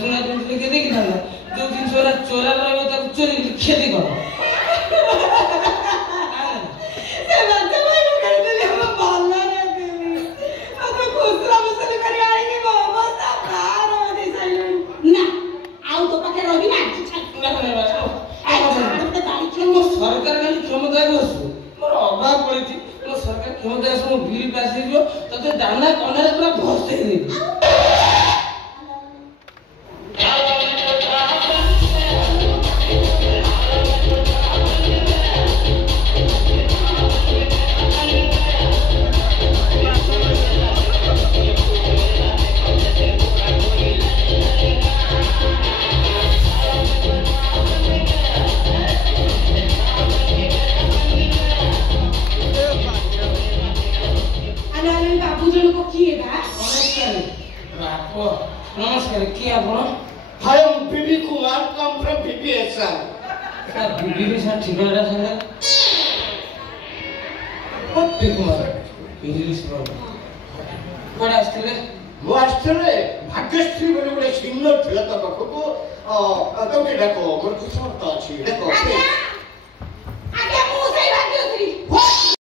सुना सुना जो जिन चोरा चोरा रहा ସେଠି କଣ ସେ ବାଚ୍ଚା ଭାଇ କରିଦେଲି ଆମ ଭଲ ରାତିନି ଆଉ ତ ଖୁସରା ମୁସଲି କରି ଆଣିକି ମୋ ଅବସ୍ଥା ପାର ଦେଇ ସାରିଲେଣି ନା ଆଉ ତୋ ପାଖେ ରହିବି ନା ସରକାର ଖାଲି କ୍ଷମତାକୁ ଆସୁ ମୋର ଅଭାବ ପଡ଼ିଛି ମୋ ସରକାର କ୍ଷମତା ଆସୁ ମୋ ବିଲ୍ ପାସ୍ ହେଇଯିବ ତତେ ଦାନା କନାରେ ପୁରା ଭସେଇ ଦେବି नमस्कार किए आप I am BB Kumar come from BBSR sir BB sir ठिकाना सर कोटी कुमार इंग्लिश बाबू कोड आस्ते मो आस्ते भाग्यश्री बोले गोटे सिंगर थिला त पाखको तो के डाको मोर कुछ अर्थ अछि देखो